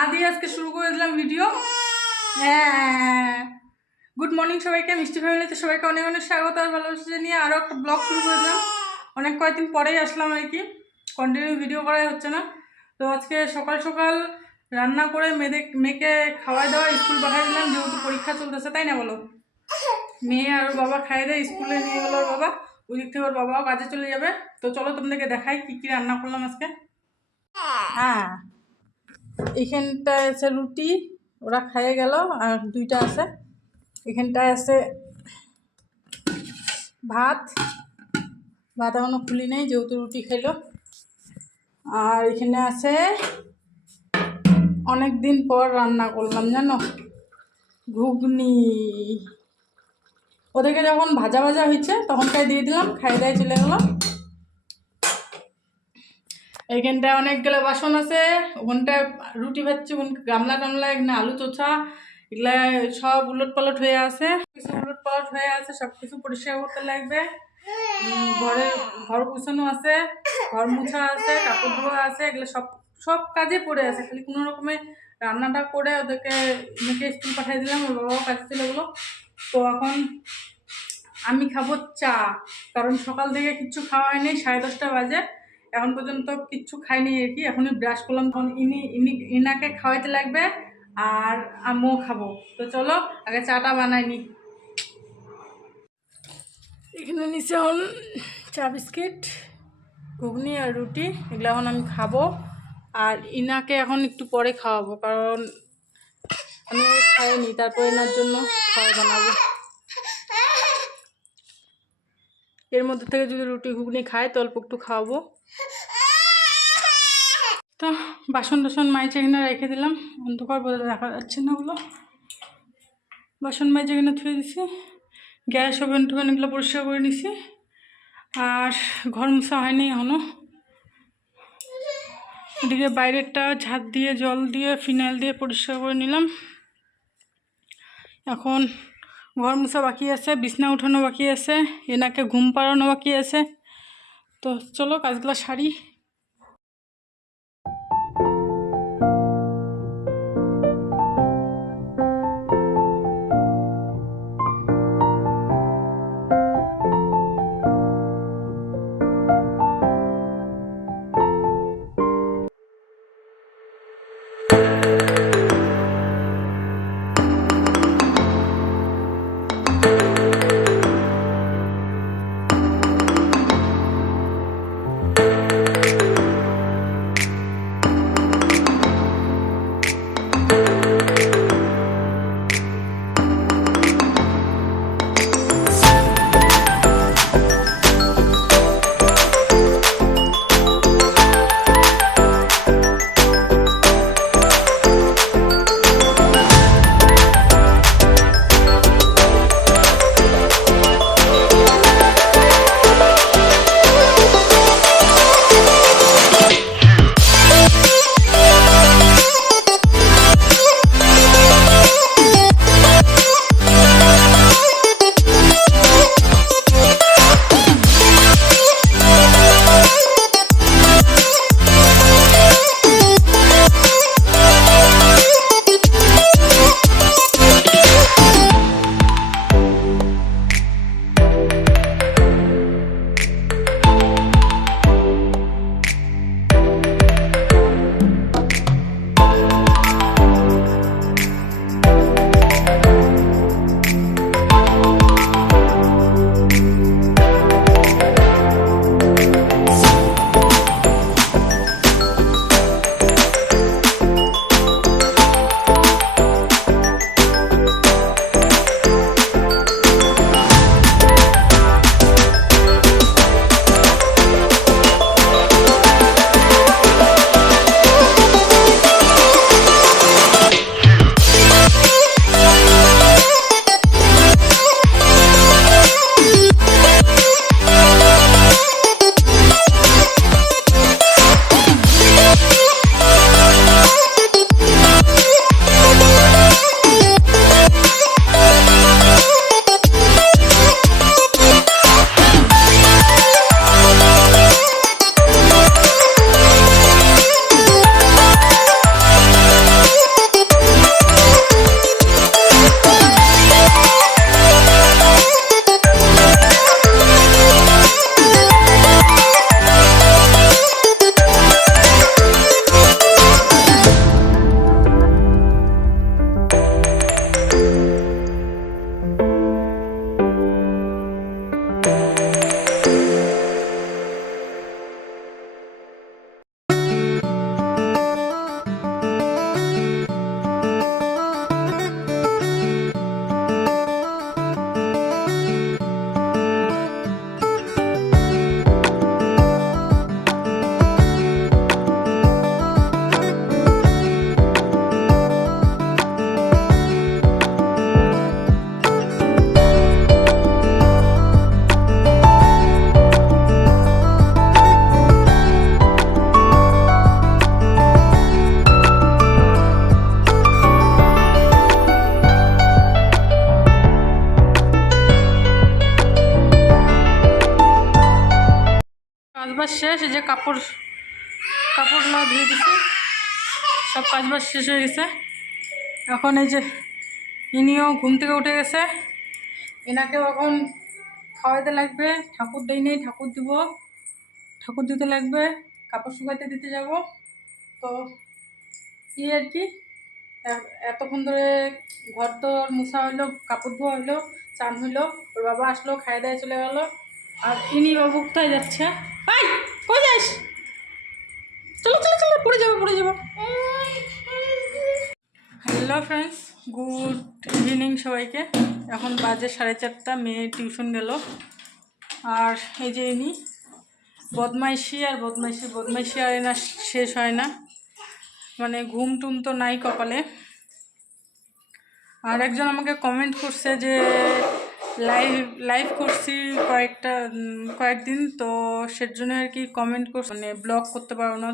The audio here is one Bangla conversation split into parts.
আদি আজকে শুরু করে দিলাম ভিডিও। হ্যাঁ, গুড মর্নিং সবাইকে, মিষ্টি ফ্যামিলিতে সবাইকে অনেক অনেক স্বাগত আর ভালোবাসা নিয়ে আরও একটা ব্লগ শুরু করে দিলাম। অনেক কয়েকদিন পরেই আসলাম আর কি, কন্টিনিউ ভিডিও করাই হচ্ছে না। তো আজকে সকাল সকাল রান্না করে মেয়েকে খাওয়াই দাওয়া স্কুল পাঠিয়ে দিলাম, যেহেতু পরীক্ষা চলতেছে, তাই না বলো? মেয়ে আর বাবা খাইয়ে দেয়, স্কুলে নিয়ে গেল ওর বাবা, ওই দিক থেকে ওর বাবাও কাজে চলে যাবে। তো চলো তোমাদেরকে দেখাই কী কী রান্না করলাম আজকে। হ্যাঁ, এইখানটা আছে রুটি, ওরা খাইয়ে গেল, আর দুইটা আছে। এখানটায় আছে ভাত এখনো খুলি নেই, যেহেতু রুটি খাইলো। আর এখানে আছে অনেক দিন পর রান্না করলাম জানো, ঘুগনি। ওদেরকে যখন ভাজা ভাজা হয়েছে তখনটাই দিয়ে দিলাম, খাই দাই চলে গেলো। এইখানটায় অনেকগুলো বাসন আছে, ওখানটায় রুটি ভাজছি, গামলা টামলা, এখানে আলু চোচা, এগুলা সব উলট পালট হয়ে আছে, কিছু উলট পালট হয়ে আছে, সব কিছু পরিষ্কার করতে লাগবে। ঘর গুছানো আছে, ঘর মুছা আছে, কাপড় ধোয়া আছে, এগুলো সব সব কাজে পড়ে আছে। খালি কোনো রকমে রান্নাটা করে ওদেরকে মেয়েকে স্কুল পাঠিয়ে দিলাম, ওর বাবাও কাছে চলে গেলো। তো এখন আমি খাবো চা, কারণ সকাল থেকে কিচ্ছু খাওয়া হয়নি, 10:30 বাজে, এখন পর্যন্ত কিচ্ছু খাইনি আর কি। এখনই ব্রাশ করলাম, তখন ইনাকে খাওয়াইতে লাগবে আর আমিও খাবো। তো চলো আগে চাটা বানাই নি। এখানে নিচে এখন চা বিস্কিট, ঘুগনি আর রুটি, এগুলো এখন আমি খাবো। আর ইনাকে এখন একটু পরে খাওয়াবো, কারণ আমি খাইনি, তারপর এনার জন্য খাওয়া বানাবো। এর মধ্যে থেকে যদি রুটি ঘুগনি খায় তো অল্প একটু খাওয়াবো। তো বাসন টাসন মাইচে এখানে রেখে দিলাম, অন্ধকার বোঝা দেখা যাচ্ছে না, ওগুলো বাসন মাইচে এখানে ধুয়ে দিছি। গ্যাস ওভেন টোভেন এগুলো পরিষ্কার করে নিছি। আর ঘর মোছা হয়নি এখনও। এদিকে বাইরেরটা ঝাঁট দিয়ে, জল দিয়ে, ফিনাইল দিয়ে পরিষ্কার করে নিলাম। এখন ঘর মোছা বাকি আছে, বিছনা উঠানো বাকি আছে, এনাকে ঘুম পাড়ানো বাকি আছে। তো চলো কাজগুলো সারি। শেষ, এই যে কাপড়গুলো ধুয়ে দিছি, সব কাজবাজ শেষ হয়ে গেছে। এখন এই যে ইনিও ঘুম থেকে উঠে গেছে, এনাকেও এখন খাওয়াইতে লাগবে। ঠাকুর দেই নেই, ঠাকুর দিব, ঠাকুর দিতে লাগবে, কাপড় শুকাইতে দিতে যাব। তো এই আর কি, এতক্ষণ ধরে ঘর তো মুছা হইলো, কাপড় ধোয়া হইলো, চান হইলো, ওর বাবা আসলো, খাই দায় চলে গেল। আর ইনি বাবু কোথায় যাচ্ছে? ভাই কই যাস? চলো চলো চলো, পড়ে যাবো। হ্যালো ফ্রেন্ডস, গুড ইভিনিং সবাইকে। এখন বাজে 4:30, মেয়ে টিউশন গেল। আর এই যে ইনি বদমাইশি আর এনা শেষ হয় না, মানে ঘুম টুম তো নাই কপালে। আর একজন আমাকে কমেন্ট করছে যে লাইভ করছি কয়েকদিন, তো সেজন্য আর কি কমেন্ট করছে, মানে ব্লগ করতে পারো না।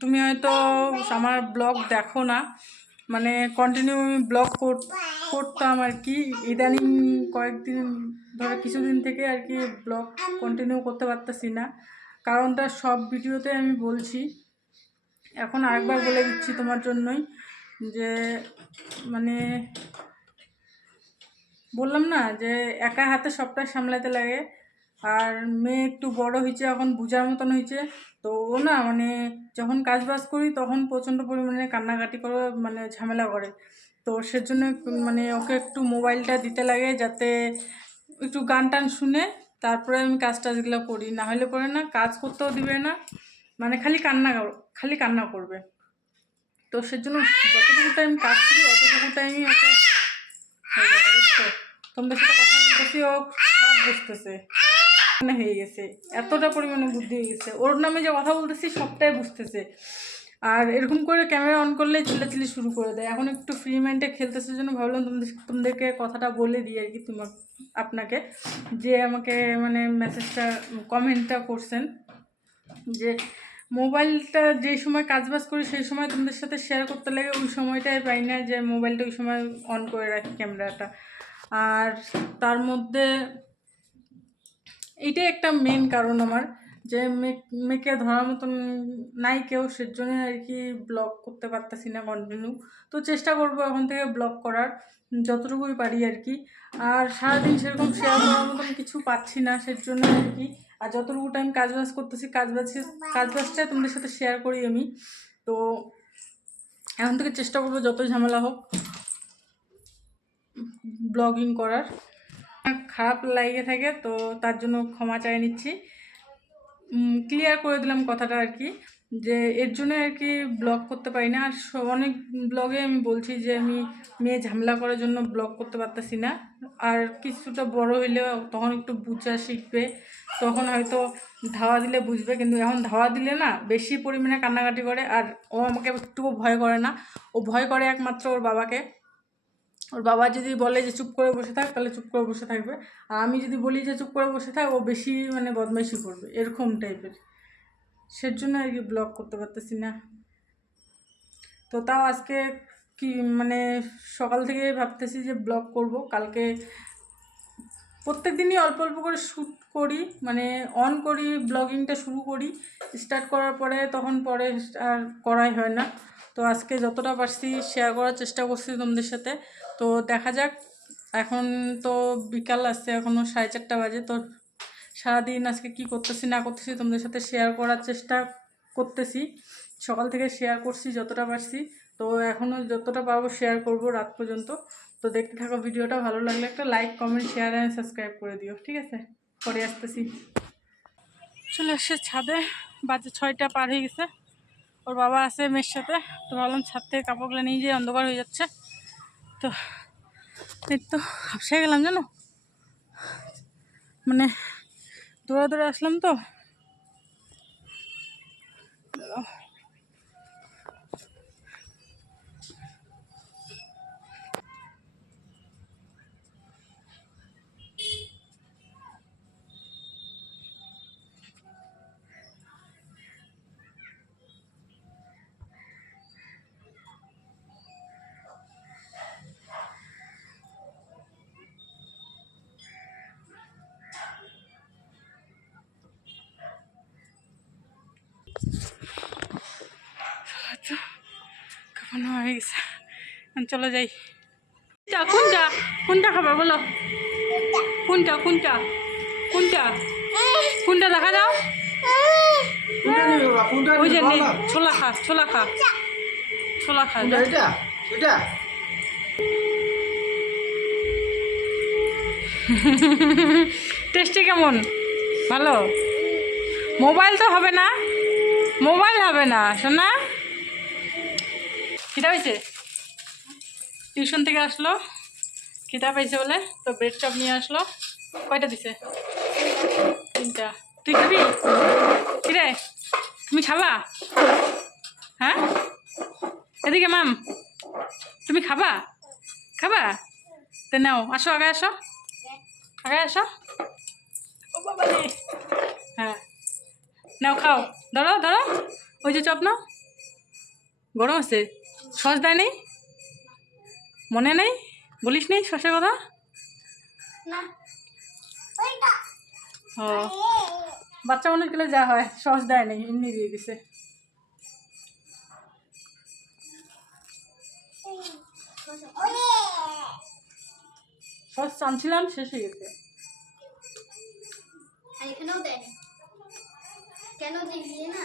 তুমি হয়তো আমার ব্লগ দেখো না, মানে কন্টিনিউ আমি ব্লগ করতাম আর কি। ইদানিং কয়েকদিন ধরে কিছুদিন থেকে আর কি ব্লগ কন্টিনিউ করতে পারতেছি না। কারণটা সব ভিডিওতে আমি বলছি, এখন আরেকবার বলে দিচ্ছি তোমার জন্যই, যে মানে বললাম না যে একা হাতে সবটা সামলাতে লাগে। আর মেয়ে একটু বড় হয়েছে, এখন বুঝার মতন হয়েছে। তো ও না মানে যখন কাজ বাজ করি তখন প্রচণ্ড পরিমাণে কান্নাকাটি করে, মানে ঝামেলা করে। তো সেজন্য মানে ওকে একটু মোবাইলটা দিতে লাগে, যাতে একটু গান টান শুনে তারপরে আমি কাজ টাজগুলো করি। না হলে পরে না কাজ করতেও দিবে না, মানে খালি কান্না করবে। তো সেজন্য যতটুকু টাইম কাজ করি অতটুকু টাইমই ওকে হয়ে যাবে। বুঝছো, তোমাদের সাথে কথা বলতেছি, ও সব বুঝতেছে, মানে হয়ে গেছে, এতটা পরিমাণে বুদ্ধি হয়ে গেছে। ওর নামে যে কথা বলতেছি সবটাই বুঝতেছে। আর এরকম করে ক্যামেরা অন করলে চিল্লাচিল্লি শুরু করে দেয়। এখন একটু ফ্রি মাইন্ডে খেলতেছে জন্য ভাবলাম তোমাদেরকে কথাটা বলে দিই আর কি, আপনাকে যে আমাকে মানে কমেন্টটা করছেন, যে মোবাইলটা যে সময় কাজবাজ করি সেই সময় তোমাদের সাথে শেয়ার করতে লাগে, ওই সময়টাই পাই না যে মোবাইলটা ওই সময় অন করে রাখি ক্যামেরাটা। আর তার মধ্যে এইটাই একটা মেন কারণ আমার, যে মেয়েকে ধরার মতন নাই কেউ, সেজন্য আর কি ব্লগ করতে পারতেছি না কন্টিনিউ। তো চেষ্টা করবো এখন থেকে ব্লগ করার যতটুকুই পারি আর কি। আর সারাদিন সেরকম শেয়ার করার মতন কিছু পাচ্ছি না, সেজন্য আর কি। আর যতটুকু টাইম কাজবাজ করতেছি কাজবাজটাই তোমাদের সাথে শেয়ার করি আমি। তো এখন থেকে চেষ্টা করবো যতই ঝামেলা হোক ব্লগিং করার। খারাপ লাগে থাকে তো তার জন্য ক্ষমা চাই নিচ্ছি। ক্লিয়ার করে দিলাম কথাটা আর কি, যে এর জন্য আর কি ব্লগ করতে পারি না। আর অনেক ব্লগে আমি বলছি যে আমি মেয়ে ঝামেলা করার জন্য ব্লগ করতে পারতেছি না। আর কিছুটা বড় হইলে তখন একটু বুঝা শিখবে, তখন হয়তো ধাওয়া দিলে বুঝবে। কিন্তু এখন ধাওয়া দিলে না বেশি পরিমাণে কান্নাকাটি করে। আর ও আমাকে একটুও ভয় করে না, ও ভয় করে একমাত্র ওর বাবাকে। ওর বাবা যদি বলে যে চুপ করে বসে থাক, তাহলে চুপ করে বসে থাকবে। আর আমি যদি বলি যে চুপ করে বসে থাক, ও বেশি মানে বদমাইশি করবে, এরকম টাইপের। সেজন্য আর কি ব্লগ করতে পারতেছি না। তো তাও আজকে কি মানে সকাল থেকে ভাবতেছি যে ব্লগ করব। কালকে প্রত্যেক দিনই অল্প অল্প করে শ্যুট করি, মানে অন করি, ব্লগিংটা শুরু করি। স্টার্ট করার পরে তখন পরে আর করাই হয় না। তো আজকে যতটা পারছি শেয়ার করার চেষ্টা করছি তোমাদের সাথে। তো দেখা যাক, এখন তো বিকাল আসছে, এখনও 4:30 বাজে। তো সারাদিন আজকে কি করতেছি না করতেছি তোমাদের সাথে শেয়ার করার চেষ্টা করতেছি। সকাল থেকে শেয়ার করছি যতটা পারছি, তো এখনও যতটা পারবো শেয়ার করব রাত পর্যন্ত। তো দেখতে থাকো ভিডিওটা, ভালো লাগলে একটা like, comment, share and subscribe করে দিও, ঠিক আছে? পরে আসতেছি। চলে আসছে ছাদে, বাজে 6টা পার হয়ে গেছে। ওর বাবা আছে মেয়ের সাথে, তো ভাবলাম ছাদ থেকে কাপড়গুলো নিয়ে যেয়ে, অন্ধকার হয়ে যাচ্ছে। তো এই তো হাফসে গেলাম জানো, মানে দৌড়ে আসলাম তো। মনে হয়ে গেছে, চলো যাই। কোনটা কোনটা খাবার বলো, কোনটা কোনটা কোনটা কোনটা দেখা যাও। ওই যে নেই, ছোলা খা ছোলা খা ছোলা খা। টেস্টি কেমন? ভালো? মোবাইল তো হবে না, মোবাইল হবে না শোনা। খিদা হয়েছে, টিউশন থেকে আসলো, খিদা পাইছে বলে তো ব্রেড চপ নিয়ে আসলো। কয়টা দিছে? 3টা। তুই খাবি? কিরে তুমি খাবা? হ্যাঁ এদিকে মাম, তুমি খাবা? খাবা তো নাও, আসো আগে আসো, আগে আসো। ও বাবা রে, হ্যাঁ নাও খাও, ধরো ধরো। ওই যে চপ নাও, গরম আছে। সস দেয় নেই, মনে নেই, বলিস নেই সসের কথা? ও বাচ্চা মানুষ গেলে যা হয়, সস দেয় নেই, এমনি দিয়ে দিছে। সস চানছিলাম, শেষ হয়ে গেছে। এখানেও দেয়নি কেন দিয়ে না,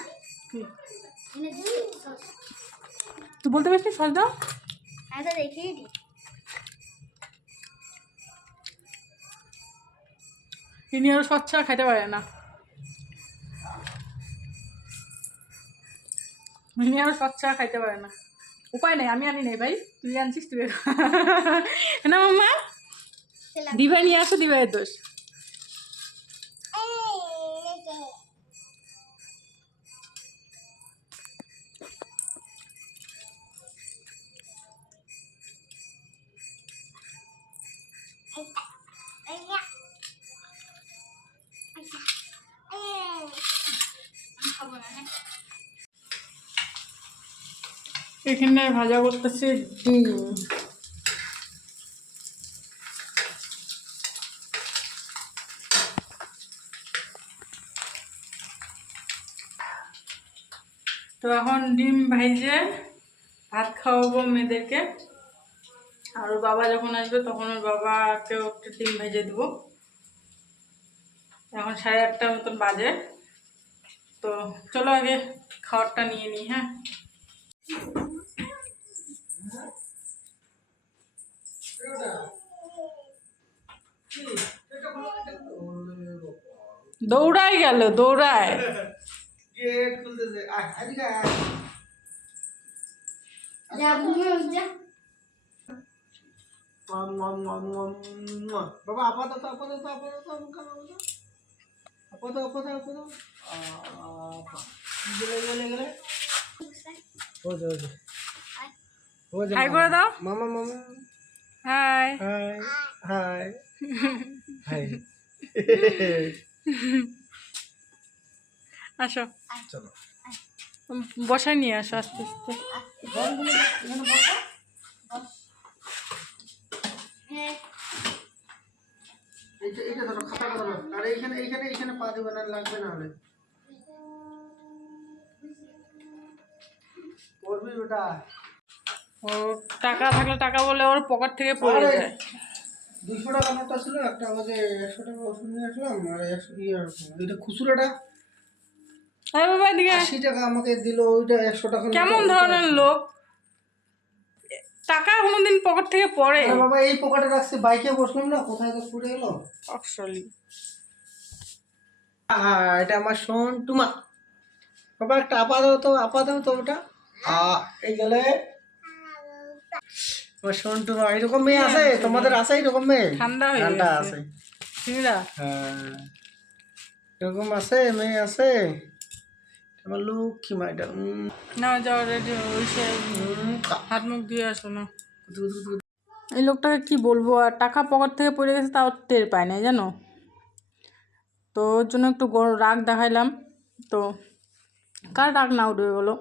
তুই বলতে পারিস নি সস দাও? হ্যাঁ তো দেখিয়ে দি। ইনি আরো সস ছাড়া খাইতে পারে না, ইনি আরো সস ছাড়া খাইতে পারে না। উপায় নেই, আমি আনি নেই ভাই, তুই আনছিস তুই না মাম্মা। দিভাই নিয়ে আসো, দিভাইয়ের দোষ। এখানে ভাজা করতেছে ডিম। তো এখন ডিম ভাইজে ভাত খাওয়াবো মেয়েদেরকে, আর ওর বাবা যখন আসবে তখন ওর বাবাকেও একটা ডিম ভেজে দেবো। এখন 8:30 মতন বাজে, তো চলো আগে খাবারটা নিয়ে নিই। হ্যাঁ দৌড়াই গেল, দৌড়ায়। বাবা আপাতত আপাতত আপাতত আপাতত আপাতত আপাতত গেলে গেলে গেলে হাই করে দাও মামা মামা। High high high high. আসো, চলো বসাই নিয়ে আসো আস্তে আস্তে। এইটা ধরো, খাতাটা ধরো, আর এইখানে এইখানে এইখানে পা দেবে না, লাগবে না হলে করবি ওটা। ও টাকা থাকলে টাকা বলে ওর পকেট থেকে পড়ে যায়। 200 টাকা নোটটা ছিল, একটা আমাদের 100 টাকা ওষুধ নিয়ে আসলাম, আর 100 এটা খুচরোটা আরে বাবা এদিকে, 80 টাকা আমাকে দিল, ওইটা 100 টাকা। কেমন ধরনের লোক, টাকা কোনোদিন পকেট থেকে পড়ে? আরে বাবা এই পকেটে রাখছি, বাইকে বসলাম না, কোথায় তো পড়ে গেল। অক্সলি এটা আমার শোন টুমা, বাবা একটা আপা দাও তো, আপা দাও তো ওটা। এই গেলে আমার শোন টুমা। এরকম মেয়ে আছে তোমাদের? আছে এরকম মেয়ে? ঠান্ডা হয়ে ঠান্ডা গেছে আছে, সিংড়া। হ্যাঁ এরকম আছে মেয়ে আছে। আমার লক্ষ্মী মা এটা। না যাও রেডি, ওই সে হাত মুখ দিয়ে আসো না। এই লোকটাকে কি বলবো, আর টাকা পকেট থেকে পড়ে গেছে তাও টের পায় না জানো। তো ওর জন্য একটু রাগ দেখাইলাম, তো কার রাগ না উঠবে বলো?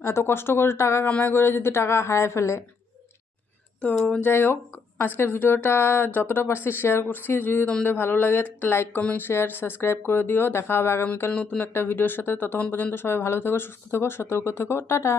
এত কষ্ট করে টাকা কামাই করে যদি টাকা হারায় ফেলে। তো যাই হোক, আজকের ভিডিওটা যতটা পারছি শেয়ার করছি। যদি তোমাদের ভালো লাগে একটা লাইক কমেন্ট শেয়ার সাবস্ক্রাইব করে দিও। দেখা হবে আগামীকাল নতুন একটা ভিডিওর সাথে। ততক্ষণ পর্যন্ত সবাই ভালো থেকো, সুস্থ থেকো, সতর্ক থেকো, টাটা।